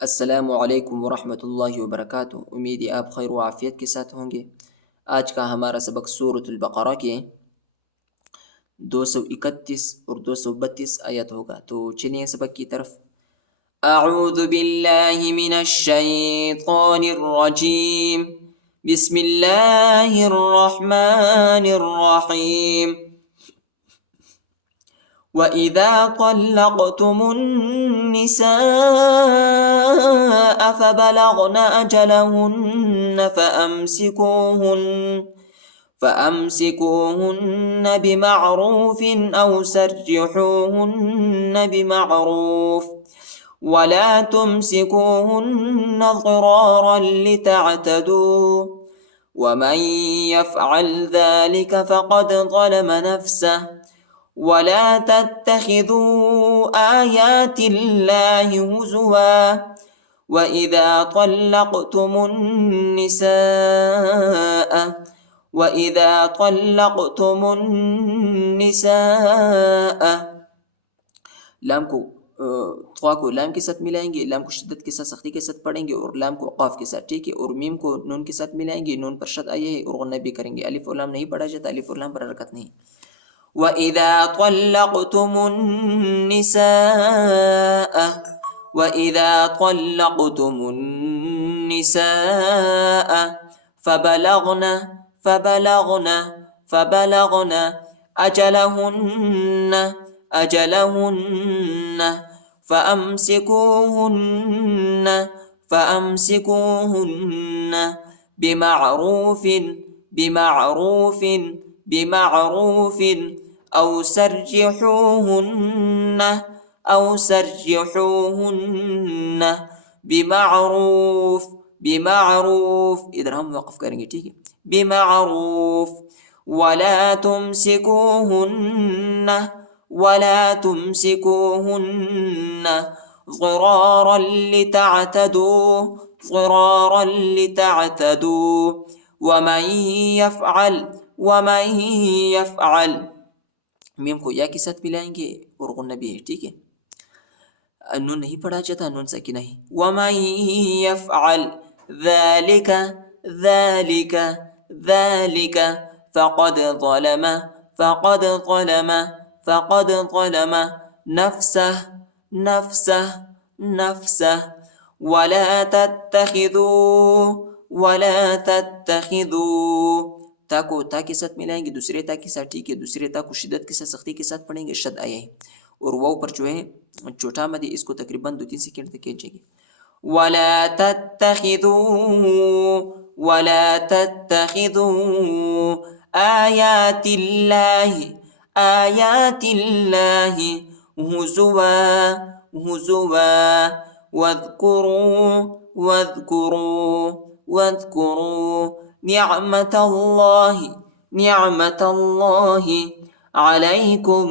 अस्सलामुअलैकुम वरहमतुल्लाहि वबरकातुहू। उम्मीद है आप खैर व आफियत के साथ होंगे। आज का हमारा सबक सूरतुल बकरा के 231 और 232 आयत होगा। तो चलिए सबक की तरफ। अऊज़ु बिल्लाहि मिनश शैतानिर रजीम। बिस्मिल्लाहिर रहमानिर रहीम। वइज़ा तल्लक़्तुमुन्निसाअ फबलग़न अजलहुन्न فأمسكوهن بمعروف أو سرحوهن بمعروف ولا تمسكوهن ضرارا لتعتدوا ومن يفعل ذلك فقد ظلم نفسه ولا تتخذوا آيات الله هزوا وإذا طلقتم النساء लाम को ख्वा को लाम के साथ मिलाएंगे, लाम को शिद्दत के साथ सख्ती के साथ पढ़ेंगे और लाम को क़ाफ के साथ, ठीक है। और मीम को नून के साथ मिलाएंगे, नून पर शद आया है और गुन्ना भी करेंगे। अलिफ और लाम नहीं पढ़ा जाता, अलिफ और लाम पर हरकत नहीं। वइज़ा तल्लक़्तुमुन्निसाअ फबलग़न अजलहुन्न فأمسكوهن بمعروف أو سرحوهن بمعروف इधर हम वक़फ़ करेंगे, ठीक है। बिमारूफ वला तुमसिकूहुन्न ज़रारा लितअतदू वमन यफ़अल मीम को या के साथ मिलाएंगे और गुन्ना भी है, ठीक है। नून नहीं पढ़ा जाता, नून साकिना ही। वमन यफ़अल ذلك فقد ظلم نفسه ولا تتخذوا تا को ता के साथ मिलाएंगे, दूसरे ता के साथ, ठीक है। दूसरे ता को शिद्दत के साथ सख्ती के साथ पढ़ेंगे, शद आया है। और वाव पर जो है चोटा मद, इसको तकरीबन 2-3 सेकंड तक खींचेंगे। वला तत्तखिदू आयातिल्लाहि हुज़ुवा واذكروا نعمة الله عليكم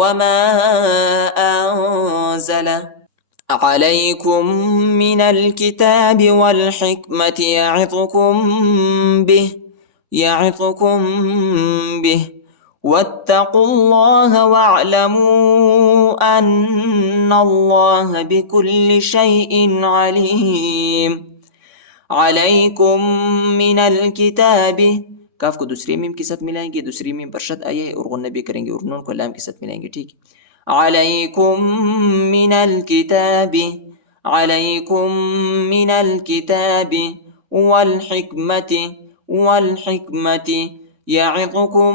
وما أنزل عليكم من الكتاب والحكمة يعظكم به واتقوا الله واعلموا أن الله بكل شيء عليم। عليكم من الكتاب, काफ को दूसरी मीम के साथ मिलाएंगे, दूसरी मीम पर शद आया है और गुन्ना भी करेंगे और नून को लाम के साथ मिलाएंगे, ठीक है। عليكم من الكتاب والحكمة يعظكم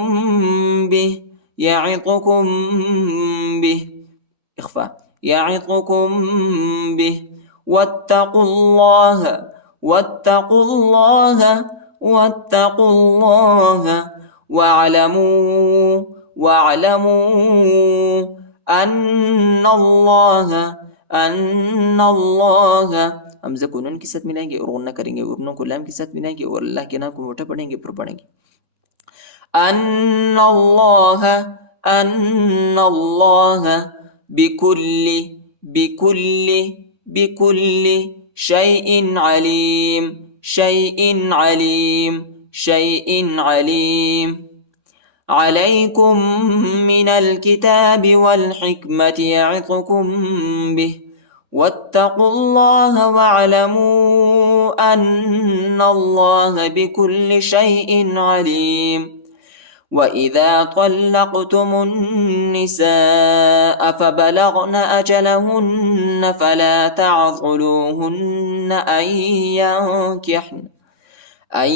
به واتقوا الله واعلموا أن الله हमज़ा को नून के साथ मिलाएंगे और गुन्ना करेंगे और नून को लाम के साथ मिलाएंगे और अल्लाह के नाम को मोटा पढ़ेंगे, फिर पढ़ेंगे أن الله بكل شيء عليم। شيء عليم شيء عليم. عليكم من الكتاب والحكمة يعظكم به واتقوا الله واعلموا أن الله بكل شيء عليم. وإذا طلقتم النساء فبلغن أجلهن فلا تعضلوهن أن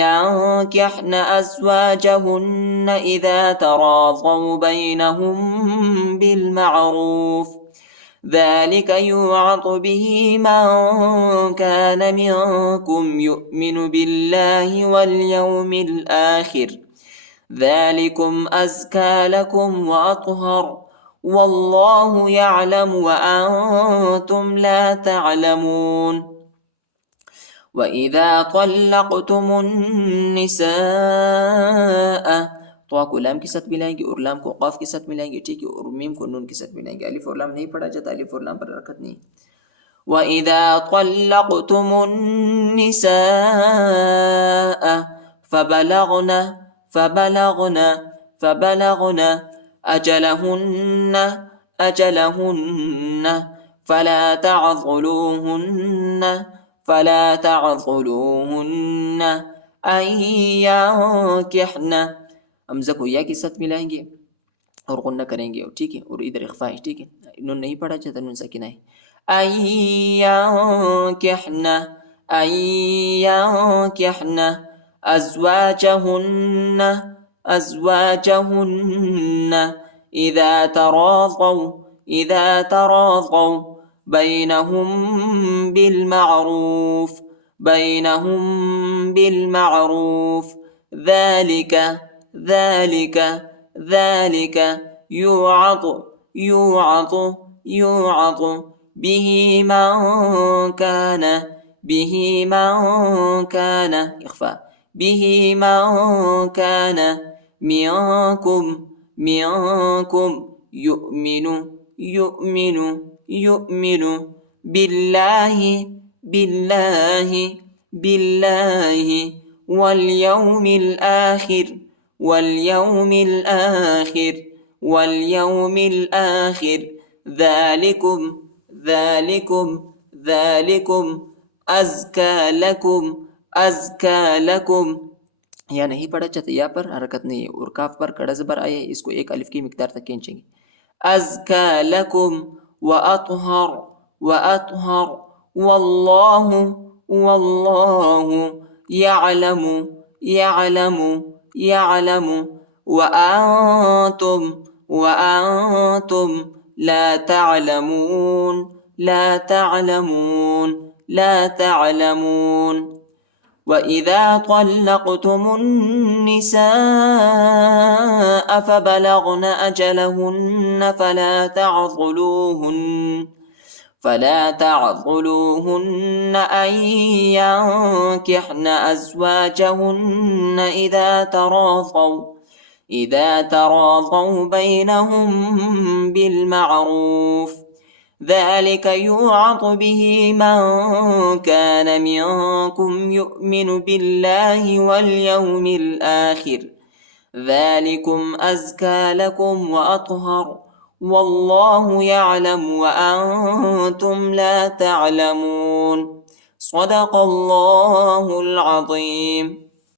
ينكحن أزواجهن إذا تراضوا بينهم بالمعروف، ذلك يوعظ به من كان منكم يؤمن بالله واليوم الآخر، ذلكم أزكى لكم وأطهر، والله يعلم وأنتم لا تعلمون. وإذا طلقتم النساء तो को लाम के साथ मिलाएंगे और लाम को क़ाफ के साथ मिलाएंगे, ठीक है, और मीम को नून के साथ मिलाएंगे। अलिफ और लाम नहीं पढ़ा जाता, अलिफ और लाम पर हरकत नहीं। وإذا طلقتم النساء فبلغن أجلهن فلا تعضلوهن أن ينكحن हमज़ा को या के साथ मिलाएंगे और गुन्ना करेंगे, ठीक है, और इधर इख्फा है, ठीक है, नून नहीं पढ़ा जाता, नून साकिना है। أن ينكحن أزواجهن إذا تراضوا بينهم بالمعروف، ذلك يوعظ به من كان منكم يؤمن بالله واليوم الآخر، ذلكم أزكى لكم। या नहीं पढ़ा जाता, या पर हरकत नहीं है और काफ पर कड़ा ज़बर आया है, इसको एक अलिफ की मिकदार तक खींचेंगे। अज़का लकुम व अतहर वल्लाहु यअलमु व अंतुम ला تعلمون. وإذا طلقتم النساء فبلغن أجلهن فلا تعضلوهن أن ينكحن أزواجهن إذا تراضوا بينهم بالمعروف، ذلك يوعظ به من كان منكم يؤمن بالله واليوم الآخر، ذلكم أزكى لكم وأطهر، والله يعلم وأنتم لا تعلمون. صدق الله العظيم.